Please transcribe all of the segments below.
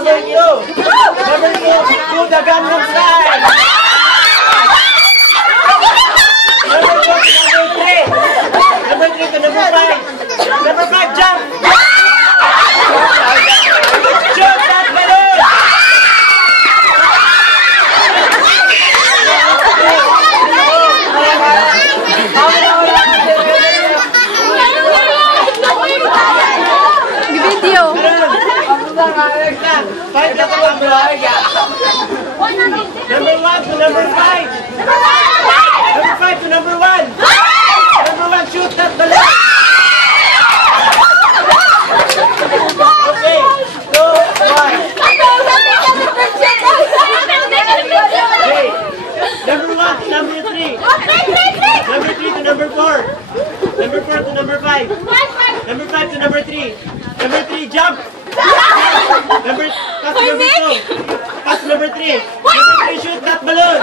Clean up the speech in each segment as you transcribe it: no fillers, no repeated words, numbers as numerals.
number 2. Number 2, do the Gangnam Style. Number 4 to number 3. Number 3 to number 5. Number 5, jump. Shoot that balloon. Video. Number 1 to number 5. Number 5 to number 1. Number 1, shoot that balloon. Okay, 2, 1. Okay. Number 1 to number 3. Number 3 to number 4. Number 4 to number 5. Number 5 to number 3. Number 3, jump. Pass to number 2. Pass to number 3. Number 3, shoot that balloon.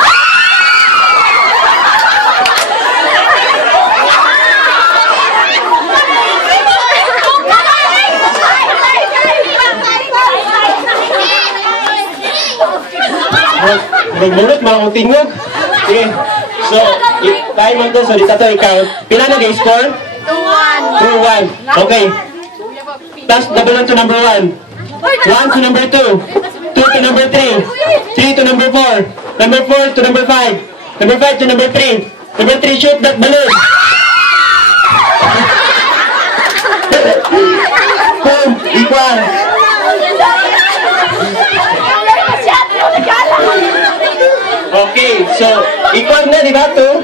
Mulot mga kong tingog. Sige. So, tayo mo ito. So, dito ito i-count. Pila na guys score? 2-1. Okay. Pass the balloon to number 1. 1 to number 2. 2 to number 3. 3 to number 4. Number 4 to number 5. Number 5 to number 3. Number 3, shoot that balloon. Boom! Equal. Okay, so equal na, di ba? 2.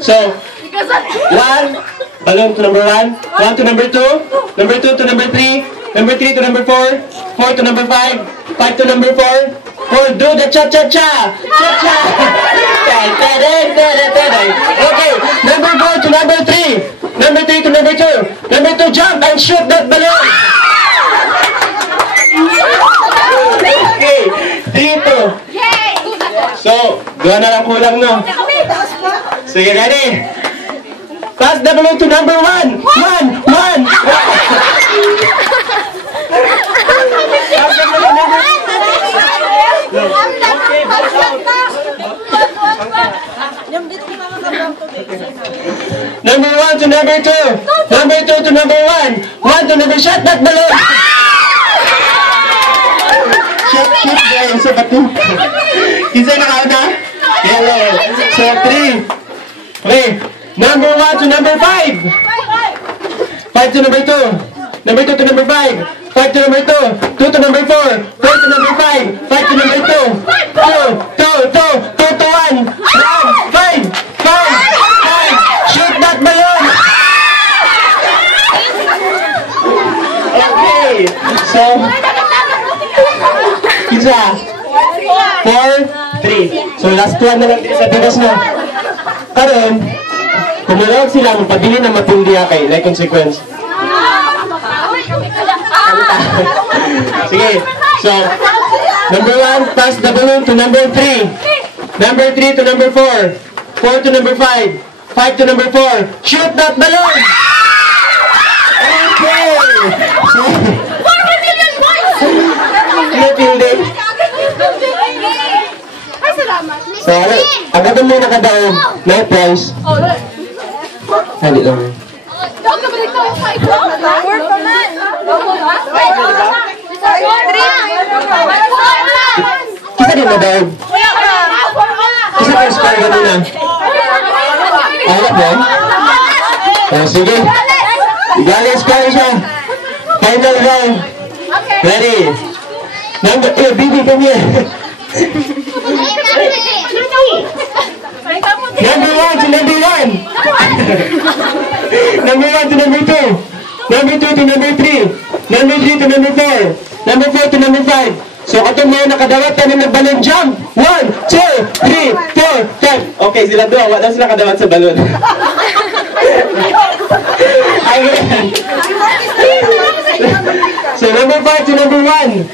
So, 1, balloon to number 1, 1 to number 2, number 2 to number 3, number 3 to number 4, 4 to number 5, 5 to number 4, 4, do the cha-cha-cha! Cha-cha! Okay, number 4 to number 3, number 3 to number 2, number 2, jump and shoot that balloon! Okay, 3-2. So, doon na lang kulang, no? Sige, ready? Pass the balloon to number 1. 1, 1. Pass the balloon number 1. Number 1 to number 2. Number 2 to number 1. 1 to number, shot that balloon. Shoot guys, so batu. Isa na kauna? Yellow. So 3. Okay. Number 1 to number 5. 5 to number 2. Number 2 to number 5. 5 to number 2. 2 to number 4. 4 to number 5. 5 to number 2. 2 to 1. 5. Shoot that balloon. Okay. So, isa. 4, 3. So, last one na lang din sa bigas na. Karon, kumalawag sila ang pabili ng matindi kay like consequence. Sige. So, number 1, pass the balloon to number 3. Number 3 to number 4. 4 to number 5. 5 to number 4. Shoot that balloon! Okay! So, 4 million points! matindi. So, agad mo nakadaog. May prize. Hindi lang. Kita din na daog. Kasi yung score ganun na. Alam mo? Sige. Igaling score siya. Final round. Ready? Number, baby, come here. Number 1 to number 1. Number 1 to number 2. Number 2 to number 3. Number 3 to number 4. Number 4 to number 5. So, katong mga nakadawat na nag-balloon jump. 1, 2, 3, 4, 5. Okay, sila doon. Wala sila kadawat sa balloon. So, number 5 to number 1.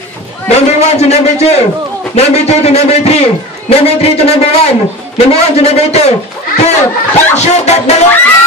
Number 1 to number 2. Number 2 to number 3. Number 3 to number 1. Number 1 to number 2. 2, 5, shoot that balloon!